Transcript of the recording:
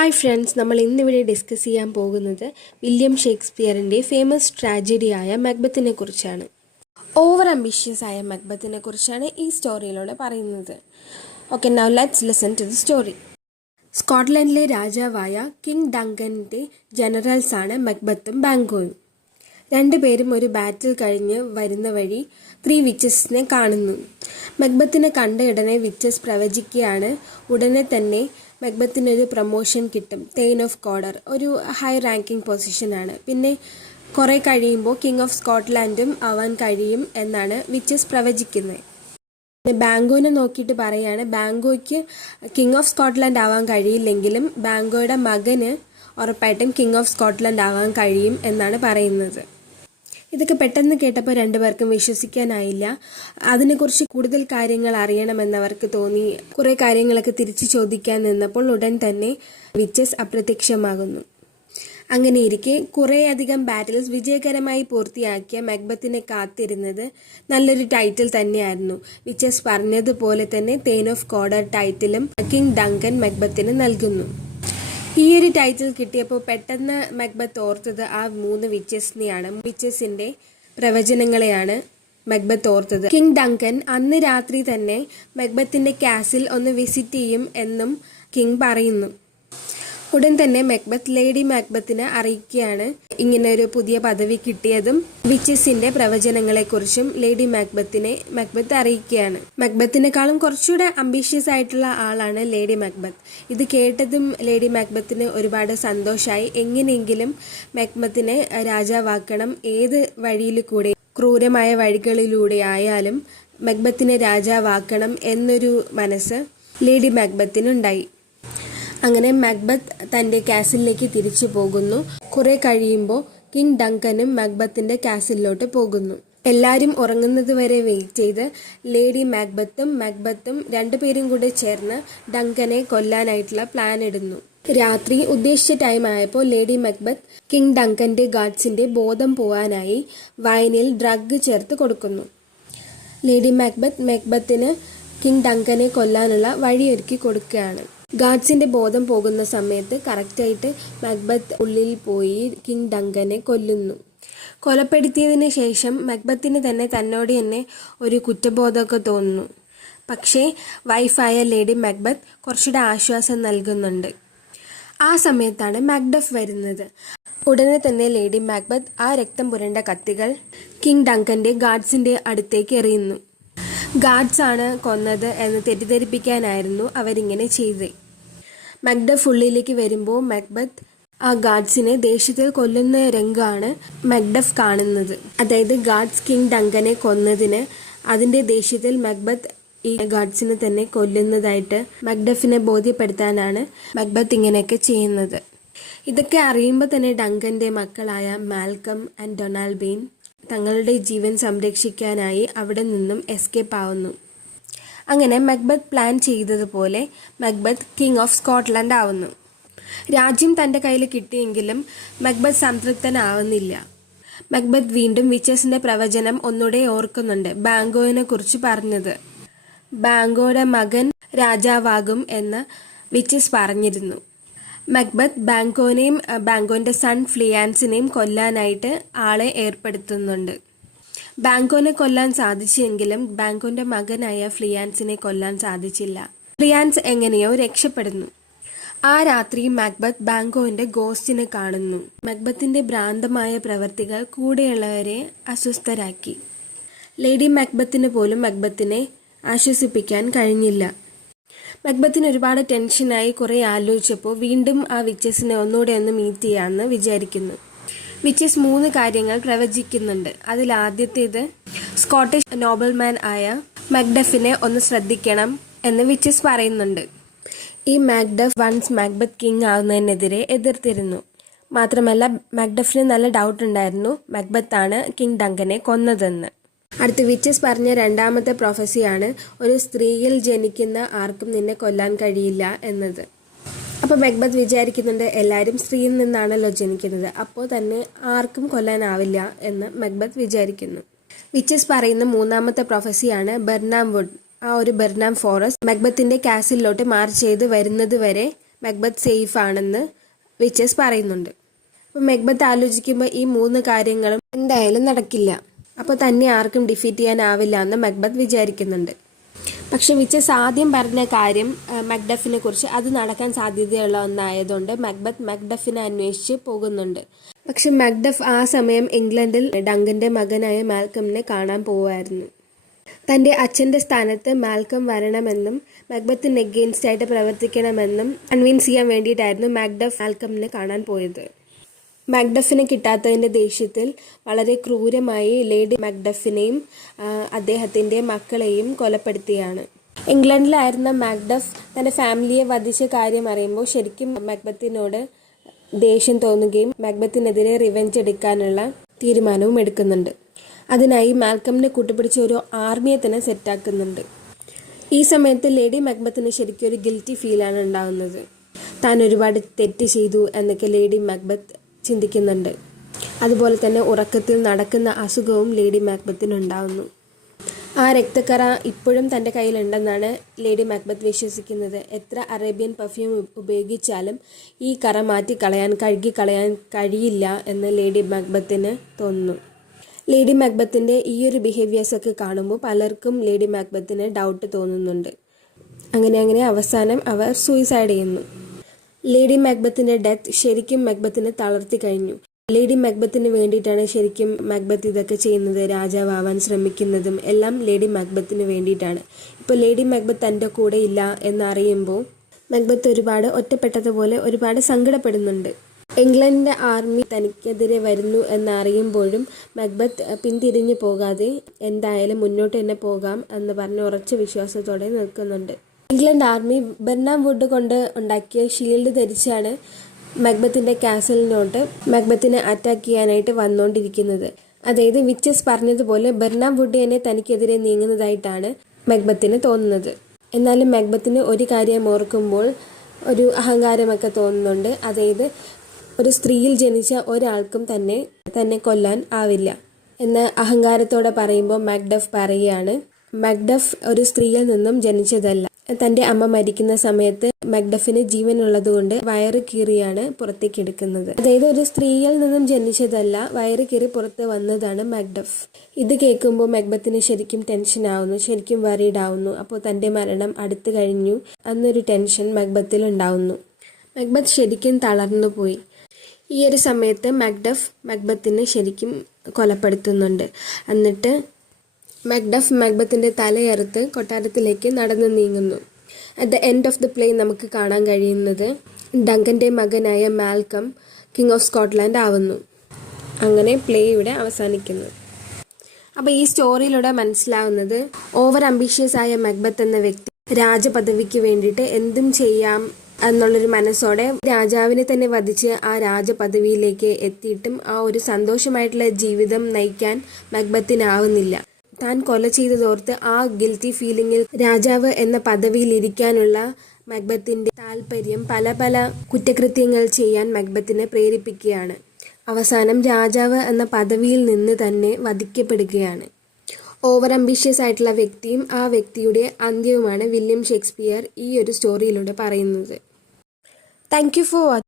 Hi friends, നമ്മൾ ഇന്നിവിടെ discuss ചെയ്യാൻ പോകുന്നത് വില്യം ഷേക്സ്പിയറിൻ്റെ ഫേമസ് ട്രാജഡിയായ മക്ബത്തിനെ കുറിച്ചാണ്. ഓവർ അംബിഷ്യസ് ആയ മക്ബത്തിനെ കുറിച്ചാണ് ഈ സ്റ്റോറിയിലൂടെ പറയുന്നത്. Okay, now let's listen to the story. സ്കോട്ട്ലൻഡിലെ രാജാവായ കിങ് ഡങ്കൻ്റെ ജനറൽസാണ് മക്ബത്തും ബാങ്കോയും. രണ്ടുപേരും ഒരു ബാറ്റിൽ കഴിഞ്ഞ് വരുന്ന വഴി 3 വിച്ചസിനെ കാണുന്നു. മക്ബത്തിനെ കണ്ട ഉടനെ വിച്ചസ് പ്രവചിക്കുകയാണ് ഉടനെ തന്നെ മക്ബത്തിനൊരു പ്രൊമോഷൻ കിട്ടും. തെയ്ൻ ഓഫ് കോഡർ ഒരു ഹൈ റാങ്കിങ് പൊസിഷനാണ്. പിന്നെ കുറേ കഴിയുമ്പോൾ കിങ് ഓഫ് സ്കോട്ട്ലാൻഡും ആവാൻ കഴിയും എന്നാണ് വിച്ചസ് പ്രവചിക്കുന്നത്. ബാങ്കോനെ നോക്കിയിട്ട് പറയാണ് ബാങ്കോയ്ക്ക് കിങ് ഓഫ് സ്കോട്ട്ലാൻഡ് ആവാൻ കഴിയില്ലെങ്കിലും ബാങ്കോയുടെ മകന് ഉറപ്പായിട്ടും കിങ് ഓഫ് സ്കോട്ട്ലാൻഡ് ആവാൻ കഴിയും എന്നാണ് പറയുന്നത്. ഇതൊക്കെ പെട്ടെന്ന് കേട്ടപ്പോൾ രണ്ടുപേർക്കും വിശ്വസിക്കാനായില്ല. അതിനെക്കുറിച്ച് കൂടുതൽ കാര്യങ്ങൾ അറിയണമെന്നവർക്ക് തോന്നി. കുറേ കാര്യങ്ങളൊക്കെ തിരിച്ചു ചോദിക്കാൻ നിന്നപ്പോൾ ഉടൻ തന്നെ വിച്ചസ് അപ്രത്യക്ഷമാകുന്നു. അങ്ങനെയിരിക്കെ കുറേയധികം ബാറ്റിൽസ് വിജയകരമായി പൂർത്തിയാക്കിയ മക്ബത്തിനെ കാത്തിരുന്നത് നല്ലൊരു ടൈറ്റിൽ തന്നെയായിരുന്നു. വിച്ചസ് പറഞ്ഞതുപോലെ തന്നെ തെയ്ൻ ഓഫ് കോഡർ ടൈറ്റിലും കിങ് ഡങ്കൻ മക്ബത്തിന് നൽകുന്നു. ഈ ഒരു ടൈറ്റിൽ കിട്ടിയപ്പോൾ പെട്ടെന്ന് മക്ബത്ത് ഓർത്തത് ആ 3 വിച്ചസിനെയാണ്. വിച്ചസിന്റെ പ്രവചനങ്ങളെയാണ് മക്ബത്ത് ഓർത്തത്. കിങ് ഡങ്കൻ അന്ന് രാത്രി തന്നെ മക്ബത്തിന്റെ കാസിൽ ഒന്ന് വിസിറ്റ് ചെയ്യും എന്നും കിങ് പറയുന്നു. ഉടൻ തന്നെ മക്ബത്ത് ലേഡി മക്ബത്തിനെ അറിയിക്കുകയാണ് ഇങ്ങനെ ഒരു പുതിയ പദവി കിട്ടിയതും വിച്ചസിന്റെ പ്രവചനങ്ങളെക്കുറിച്ചും ലേഡി മക്ബത്ത് അറിയിക്കുകയാണ്. മക്ബത്തിനേക്കാളും കുറച്ചുകൂടെ അംബീഷ്യസ് ആയിട്ടുള്ള ആളാണ് ലേഡി മക്ബത്ത്. ഇത് കേട്ടതും ലേഡി മക്ബത്തിന് ഒരുപാട് സന്തോഷമായി. എങ്ങനെയെങ്കിലും മക്ബത്തിനെ രാജാവാക്കണം, ഏത് വഴിയിൽ കൂടെ ക്രൂരമായ വഴികളിലൂടെ ആയാലും മക്ബത്തിനെ രാജാവാക്കണം എന്നൊരു മനസ്സ് ലേഡി മക്ബത്തിനുണ്ടായി. അങ്ങനെ മക്ബത്ത് തൻ്റെ കാസിലിലേക്ക് തിരിച്ചു പോകുന്നു. കുറെ കഴിയുമ്പോൾ കിങ് ഡങ്കനും മക്ബത്തിന്റെ കാസിലോട്ട് പോകുന്നു. എല്ലാവരും ഉറങ്ങുന്നത് വരെ വെയിറ്റ് ചെയ്ത് ലേഡി മക്ബത്തും രണ്ടുപേരും കൂടെ ചേർന്ന് ഡങ്കനെ കൊല്ലാനായിട്ടുള്ള പ്ലാൻ ഇടുന്നു. രാത്രി ഉദ്ദേശിച്ച ടൈം ആയപ്പോൾ ലേഡി മക്ബത്ത് കിങ് ഡങ്കന്റെ ഗാർഡ്സിന്റെ ബോധം പോവാനായി വൈനിൽ ഡ്രഗ് ചേർത്ത് കൊടുക്കുന്നു. ലേഡി മക്ബത്തിന് കിങ് ഡങ്കനെ കൊല്ലാനുള്ള വഴിയൊരുക്കി കൊടുക്കുകയാണ്. ഗാർഡ്സിന്റെ ബോധം പോകുന്ന സമയത്ത് കറക്റ്റായിട്ട് മക്ബത്ത് ഉള്ളിൽ പോയി കിങ് ഡങ്കനെ കൊല്ലുന്നു. കൊലപ്പെടുത്തിയതിന് ശേഷം മക്ബത്തിന് തന്നെ തന്നോട് തന്നെ ഒരു കുറ്റബോധമൊക്കെ തോന്നുന്നു. പക്ഷേ വൈഫായ ലേഡി മക്ബത്ത് കുറച്ചുകൂടെ ആശ്വാസം നൽകുന്നുണ്ട്. ആ സമയത്താണ് മക്ഡഫ് വരുന്നത്. ഉടനെ തന്നെ ലേഡി മക്ബത്ത് ആ രക്തം പുരണ്ട കത്തികൾ കിങ് ഡങ്കന്റെ ഗാർഡ്സിന്റെ അടുത്തേക്ക് എറിയുന്നു. ഗാർഡ്സ് ആണ് കൊന്നത് എന്ന് തെറ്റിദ്ധരിപ്പിക്കാനായിരുന്നു അവരിങ്ങനെ ചെയ്തത്. മക്ഡഫ് ഉള്ളിലേക്ക് വരുമ്പോൾ മക്ബത്ത് ആ ഗാർഡ്സിനെ ദേഷ്യത്തിൽ കൊല്ലുന്ന രംഗമാണ് മക്ഡഫ് കാണുന്നത്. അതായത് ഗാർഡ്സ് കിങ് ഡങ്കനെ കൊന്നതിന് അതിന്റെ ദേഷ്യത്തിൽ മക്ബത്ത് ഈ ഗാർഡ്സിനെ തന്നെ കൊല്ലുന്നതായിട്ട് മക്ഡഫിനെ ബോധ്യപ്പെടുത്താനാണ് മക്ബത്ത് ഇങ്ങനെയൊക്കെ ചെയ്യുന്നത്. ഇതൊക്കെ അറിയുമ്പോൾ തന്നെ ഡങ്കന്റെ മക്കളായ മാൽക്കം ആൻഡ് ഡൊണാൾഡ് തങ്ങളുടെ ജീവൻ സംരക്ഷിക്കാനായി അവിടെ നിന്നും എസ്കേപ്പ് ആവുന്നു. അങ്ങനെ മക്ബത്ത് പ്ലാൻ ചെയ്തതുപോലെ മക്ബത്ത് കിങ് ഓഫ് സ്കോട്ട്ലൻഡ് ആവുന്നു. രാജ്യം തൻ്റെ കയ്യിൽ കിട്ടിയെങ്കിലും മക്ബത്ത് സംതൃപ്തനാവുന്നില്ല. മക്ബത്ത് വീണ്ടും വിച്ചസിന്റെ പ്രവചനം ഒന്നുകൂടെ ഓർക്കുന്നുണ്ട്. ബാങ്കോയിനെ കുറിച്ച് പറഞ്ഞത് ബാങ്കോയുടെ മകൻ രാജാവാകും എന്ന് വിച്ചസ് പറഞ്ഞിരുന്നു. മക്ബത്ത് ബാങ്കോനെയും ബാങ്കോന്റെ സൺ ഫ്ലിയാൻസിനെയും കൊല്ലാനായിട്ട് ആളെ ഏർപ്പെടുത്തുന്നുണ്ട്. ബാങ്കോനെ കൊല്ലാൻ സാധിച്ചെങ്കിലും ബാങ്കോന്റെ മകനായ ഫ്ലിയാൻസിനെ കൊല്ലാൻ സാധിച്ചില്ല. ഫ്ലിയാൻസ് എങ്ങനെയോ രക്ഷപ്പെടുന്നു. ആ രാത്രി മക്ബത്ത് ബാങ്കോന്റെ ഗോസ്റ്റിനെ കാണുന്നു. മക്ബത്തിന്റെ ഭ്രാന്തമായ പ്രവർത്തികൾ കൂടെയുള്ളവരെ അസ്വസ്ഥരാക്കി. ലേഡി മക്ബത്തിന് പോലും മക്ബത്തിനെ ആശ്വസിപ്പിക്കാൻ കഴിഞ്ഞില്ല. മക്ബത്തിന് ഒരുപാട് ടെൻഷനായി. കുറെ ആലോചിച്ചപ്പോൾ വീണ്ടും ആ വിച്ചസിനെ ഒന്നുകൂടെ ഒന്ന് മീറ്റ് ചെയ്യാമെന്ന് വിചാരിക്കുന്നു. വിച്ചസ് 3 കാര്യങ്ങൾ പ്രവചിക്കുന്നുണ്ട്. അതിൽ ആദ്യത്തേത് സ്കോട്ടിഷ് നോബൽമാൻ ആയ മക്ഡഫിനെ ഒന്ന് ശ്രദ്ധിക്കണം എന്ന് വിച്ചസ് പറയുന്നുണ്ട്. ഈ മക്ഡഫ് വൺസ് മക്ബത്ത് കിങ് ആവുന്നതിനെതിരെ എതിർത്തിരുന്നു. മാത്രമല്ല മക്ഡഫിന് നല്ല ഡൗട്ട് ഉണ്ടായിരുന്നു മക്ബത്താണ് കിങ് ഡങ്കനെ കൊന്നതെന്ന്. അടുത്ത വിച്ചസ് പറഞ്ഞ രണ്ടാമത്തെ പ്രൊഫസിയാണ് ഒരു സ്ത്രീയിൽ ജനിക്കുന്ന ആർക്കും നിന്നെ കൊല്ലാൻ കഴിയില്ല എന്നത്. അപ്പോൾ മക്ബത്ത് വിചാരിക്കുന്നുണ്ട് എല്ലാവരും സ്ത്രീയിൽ നിന്നാണല്ലോ ജനിക്കുന്നത്, അപ്പോൾ തന്നെ ആർക്കും കൊല്ലാനാവില്ല എന്ന് മക്ബത്ത് വിചാരിക്കുന്നു. വിച്ചസ് പറയുന്ന മൂന്നാമത്തെ പ്രൊഫസിയാണ് ബെർനാം വുഡ്. ആ ഒരു ബെർനാം ഫോറസ്റ്റ് മക്ബത്തിന്റെ കാസിലോട്ട് മാർച്ച് ചെയ്ത് വരുന്നത് വരെ മക്ബത്ത് സേഫ് ആണെന്ന് വിച്ചസ് പറയുന്നുണ്ട്. അപ്പോൾ മക്ബത്ത് ആലോചിക്കുമ്പോൾ ഈ 3 കാര്യങ്ങളും എന്തായാലും നടക്കില്ല, അപ്പോൾ തന്നെ ആർക്കും ഡിഫീറ്റ് ചെയ്യാനാവില്ല എന്ന് മക്ബത്ത് വിചാരിക്കുന്നുണ്ട്. പക്ഷെ വിച്ചസ് ആദ്യം പറഞ്ഞ കാര്യം മക്ഡഫിനെ കുറിച്ച് അത് നടക്കാൻ സാധ്യതയുള്ള ഒന്നായതുകൊണ്ട് മക്ഡഫിനെ അന്വേഷിച്ച് പോകുന്നുണ്ട്. പക്ഷെ മക്ഡഫ് ആ സമയം ഇംഗ്ലണ്ടിൽ ഡങ്കന്റെ മകനായ മാൽക്കമിനെ കാണാൻ പോവുമായിരുന്നു. തൻ്റെ അച്ഛൻ്റെ സ്ഥാനത്ത് മാൽക്കം വരണമെന്നും മക്ബത്തിന് എഗെയിൻസ്റ്റ് ആയിട്ട് പ്രവർത്തിക്കണമെന്നും കൺവിൻസ് ചെയ്യാൻ വേണ്ടിയിട്ടായിരുന്നു മക്ഡഫ് മാൽക്കമിനെ കാണാൻ പോയത്. മക്ഡഫിനെ കിട്ടാത്തതിൻ്റെ ദേഷ്യത്തിൽ വളരെ ക്രൂരമായി ലേഡി മക്ഡഫിനെയും അദ്ദേഹത്തിൻ്റെ മക്കളെയും കൊലപ്പെടുത്തിയാണ്. ഇംഗ്ലണ്ടിലായിരുന്ന മക്ഡഫ് തൻ്റെ ഫാമിലിയെ വധിച്ച കാര്യം അറിയുമ്പോൾ ശരിക്കും മക്ബത്തിനോട് ദേഷ്യം തോന്നുകയും മക്ബത്തിനെതിരെ റിവെഞ്ച് എടുക്കാനുള്ള തീരുമാനവും എടുക്കുന്നുണ്ട്. അതിനായി മാൽക്കമിനെ കൂട്ടുപിടിച്ച ഒരു ആർമിയെ തന്നെ സെറ്റാക്കുന്നുണ്ട്. ഈ സമയത്ത് ലേഡി മക്ബത്തിന് ശരിക്കും ഒരു ഗിൽറ്റി ഫീലാണ് ഉണ്ടാകുന്നത്. താൻ ഒരുപാട് തെറ്റ് ചെയ്തു എന്നൊക്കെ ലേഡി മക്ബത്ത് ചിന്തിക്കുന്നുണ്ട്. അതുപോലെ തന്നെ ഉറക്കത്തിൽ നടക്കുന്ന അസുഖവും ലേഡി മക്ബത്തിനുണ്ടാവുന്നു. ആ രക്തക്കറ ഇപ്പോഴും തൻ്റെ കയ്യിലുണ്ടെന്നാണ് ലേഡി മക്ബത്ത് വിശ്വസിക്കുന്നത്. എത്ര അറേബ്യൻ പെർഫ്യൂം ഉപയോഗിച്ചാലും ഈ കറ കഴുകിക്കളയാൻ കഴിയില്ല എന്ന് ലേഡി മക്ബത്തിന് തോന്നുന്നു. ലേഡി മക്ബത്തിൻ്റെ ഈ ഒരു ബിഹേവിയേഴ്സൊക്കെ കാണുമ്പോൾ പലർക്കും ലേഡി മക്ബത്തിന് ഡൗട്ട് തോന്നുന്നുണ്ട്. അങ്ങനെ അവസാനം അവർ സൂയിസൈഡ് ചെയ്യുന്നു. ലേഡി മക്ബത്തിൻ്റെ ഡെത്ത് ശരിക്കും മക്ബത്തിനെ തളർത്തി കഴിഞ്ഞു. ലേഡി മക്ബത്തിന് വേണ്ടിയിട്ടാണ് ശരിക്കും മക്ബത്ത് ഇതൊക്കെ ചെയ്യുന്നത്, രാജാവാൻ ശ്രമിക്കുന്നതും എല്ലാം ലേഡി മക്ബത്തിന് വേണ്ടിയിട്ടാണ്. ഇപ്പോൾ ലേഡി മക്ബത്ത് തൻ്റെ കൂടെ ഇല്ല എന്നറിയുമ്പോൾ മക്ബത്ത് ഒരുപാട് ഒറ്റപ്പെട്ടതുപോലെ ഒരുപാട് സങ്കടപ്പെടുന്നുണ്ട്. ഇംഗ്ലണ്ടിൻ്റെ ആർമി തനിക്കെതിരെ വരുന്നു എന്നറിയുമ്പോഴും മക്ബത്ത് പിന്തിരിഞ്ഞു പോകാതെ എന്തായാലും മുന്നോട്ട് തന്നെ പോകാം എന്ന് പറഞ്ഞ് ഉറച്ച വിശ്വാസത്തോടെ നിൽക്കുന്നുണ്ട്. ഇംഗ്ലണ്ട് ആർമി ബെർനാം വുഡ് കൊണ്ട് ഉണ്ടാക്കിയ ഷീൽഡ് ധരിച്ചാണ് മക്ബത്തിൻ്റെ കാസലിനോട്ട് മക്ബത്തിനെ അറ്റാക്ക് ചെയ്യാനായിട്ട് വന്നുകൊണ്ടിരിക്കുന്നത്. അതായത് വിച്ചസ് പറഞ്ഞതുപോലെ ബെർനാം വുഡ് തന്നെ തനിക്കെതിരെ നീങ്ങുന്നതായിട്ടാണ് മക്ബത്തിന് തോന്നുന്നത്. എന്നാലും മക്ബത്തിന് ഒരു കാര്യം ഓർക്കുമ്പോൾ ഒരു അഹങ്കാരമൊക്കെ തോന്നുന്നുണ്ട്. അതായത് ഒരു സ്ത്രീയിൽ ജനിച്ച ഒരാൾക്കും തന്നെ കൊല്ലാൻ ആവില്ല എന്ന് അഹങ്കാരത്തോടെ പറയുമ്പോൾ മക്ഡഫ് പറയുകയാണ്, മക്ഡഫ് ഒരു സ്ത്രീയിൽ നിന്നും ജനിച്ചതല്ല. തൻ്റെ അമ്മ മരിക്കുന്ന സമയത്ത് മക്ഡഫിന് ജീവനുള്ളതുകൊണ്ട് വയറ് കീറിയാണ് പുറത്തേക്ക് എടുക്കുന്നത്. അതായത് ഒരു സ്ത്രീയിൽ നിന്നും ജനിച്ചതല്ല, വയറ് കീറി പുറത്ത് വന്നതാണ് മക്ഡഫ്. ഇത് കേൾക്കുമ്പോൾ മക്ബത്തിന് ശരിക്കും ടെൻഷൻ ആവുന്നു, ശരിക്കും വറീഡ് ആവുന്നു. അപ്പോൾ തൻ്റെ മരണം അടുത്തു കഴിഞ്ഞു എന്നൊരു ടെൻഷൻ മക്ബത്തിൽ ഉണ്ടാവുന്നു. മക്ബത്ത് ശരിക്കും തളർന്നു പോയി. ഈ ഒരു സമയത്ത് മക്ബത്തിനെ ശരിക്കും കൊലപ്പെടുത്തുന്നുണ്ട്. എന്നിട്ട് മക്ബത്തിൻ്റെ തലയറുത്ത് കൊട്ടാരത്തിലേക്ക് നടന്നു നീങ്ങുന്നു. At the end of the play നമുക്ക് കാണാൻ കഴിയുന്നത് ഡങ്കൻ്റെ മകനായ മാൽക്കം കിങ് ഓഫ് സ്കോട്ട്ലാൻഡ് ആവുന്നു. അങ്ങനെ പ്ലേ ഇവിടെ അവസാനിക്കുന്നു. അപ്പോൾ ഈ സ്റ്റോറിയിലൂടെ മനസ്സിലാവുന്നത് ഓവർ അംബീഷ്യസ് ആയ മക്ബത്ത് എന്ന വ്യക്തി രാജപദവിക്ക് വേണ്ടിയിട്ട് എന്തും ചെയ്യാം എന്നുള്ളൊരു മനസ്സോടെ രാജാവിനെ തന്നെ വധിച്ച് ആ രാജപദവിയിലേക്ക് എത്തിയിട്ടും ആ ഒരു സന്തോഷമായിട്ടുള്ള ജീവിതം നയിക്കാൻ മക്ബത്തിനാവുന്നില്ല. താൻ കൊല ചെയ്തതോർത്ത് ആ ഗിൽറ്റി ഫീലിങ്ങിൽ രാജാവ് എന്ന പദവിയിൽ ഇരിക്കാനുള്ള മക്ബത്തിൻ്റെ താല്പര്യം പല കുറ്റകൃത്യങ്ങൾ ചെയ്യാൻ മക്ബത്തിനെ പ്രേരിപ്പിക്കുകയാണ്. അവസാനം രാജാവ് എന്ന പദവിയിൽ നിന്ന് തന്നെ വധിക്കപ്പെടുകയാണ്. ഓവർ അംബീഷ്യസ് ആയിട്ടുള്ള വ്യക്തിയും ആ വ്യക്തിയുടെ അന്ത്യവുമാണ് വില്യം ഷേക്സ്പിയർ ഈ ഒരു സ്റ്റോറിയിലൂടെ പറയുന്നത്. Thank you for watching.